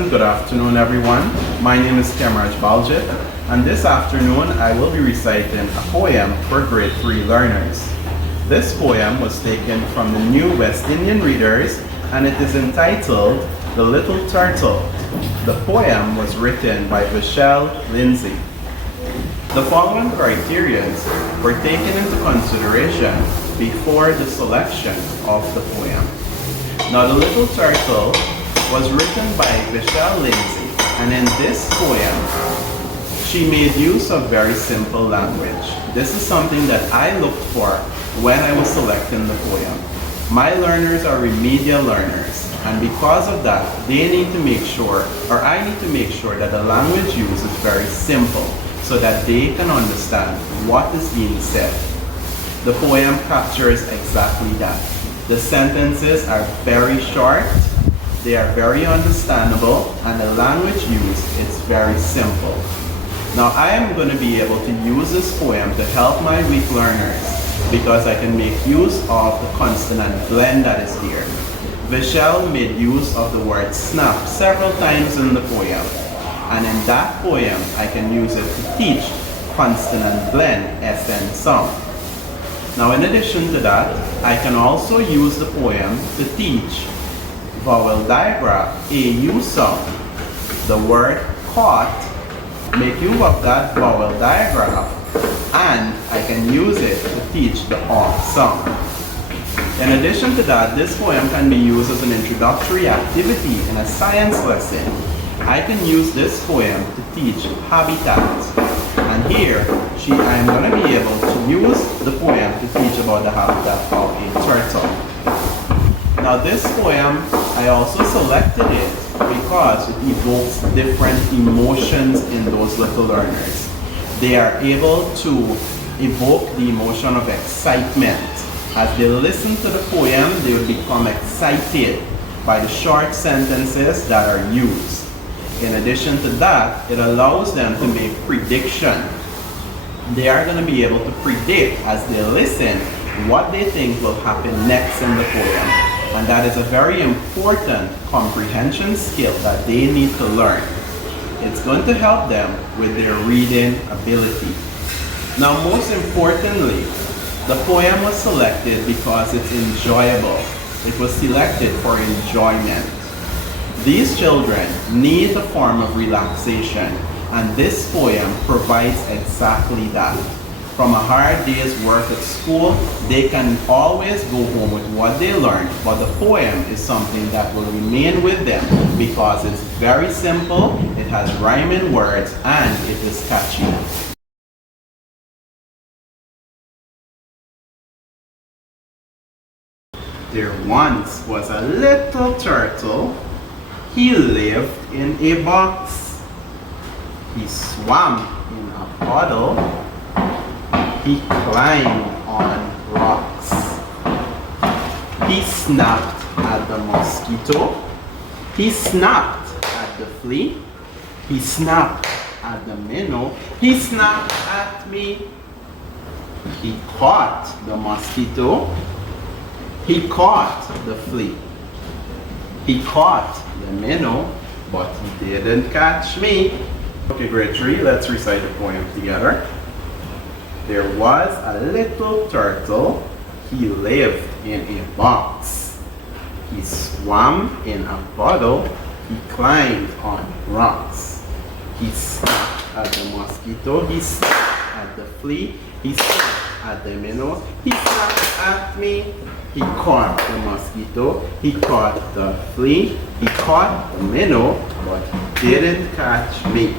pleasant good afternoon, everyone. My name is Kemaraj Baljit, and this afternoon I will be reciting a poem for grade 3 learners. This poem was taken from the New West Indian Readers, and it is entitled The Little Turtle. The poem was written by Vishal Lindsay. The following criteria were taken into consideration before the selection of the poem. Now, The Little Turtle was written by Vishal Lindsay, and in this poem, she made use of very simple language. This is something that I looked for when I was selecting the poem. My learners are remedial learners, and because of that, they need to make sure, or I need to make sure that the language used is very simple so that they can understand what is being said. The poem captures exactly that. The sentences are very short, they are very understandable, and the language used is very simple. Now, I am going to be able to use this poem to help my weak learners because I can make use of the consonant blend that is here. Vishal made use of the word snap several times in the poem, and in that poem I can use it to teach consonant blend SN sound. Now, in addition to that, I can also use the poem to teach vowel digraph AU sound. The word caught, make use of that vowel digraph, and I can use it to teach the off sound. In addition to that, this poem can be used as an introductory activity in a science lesson. I can use this poem to teach habitat. And here, I am going to be able to use the poem to teach about the habitat of a turtle. Now, this poem, I also selected it because it evokes different emotions in those little learners. They are able to evoke the emotion of excitement. As they listen to the poem, they will become excited by the short sentences that are used. In addition to that, it allows them to make prediction. They are going to be able to predict as they listen what they think will happen next in the poem. And that is a very important comprehension skill that they need to learn. It's going to help them with their reading ability. Now, most importantly, the poem was selected because it's enjoyable. It was selected for enjoyment. These children need a form of relaxation, and this poem provides exactly that. From a hard day's work at school, they can always go home with what they learned, but the poem is something that will remain with them because it's very simple, it has rhyming words, and it is catchy. There once was a little turtle. He lived in a box. He swam in a puddle. He climbed on rocks. He snapped at the mosquito. He snapped at the flea. He snapped at the minnow. He snapped at me. He caught the mosquito. He caught the flea. He caught the minnow, but he didn't catch me. Okay, grade 3, let's recite the poem together. There was a little turtle. He lived in a box. He swam in a puddle. He climbed on rocks. He snapped at the mosquito. He snapped at the flea. He snapped at the minnow. He snapped at me. He caught the mosquito. He caught the flea. He caught the minnow, but he didn't catch me.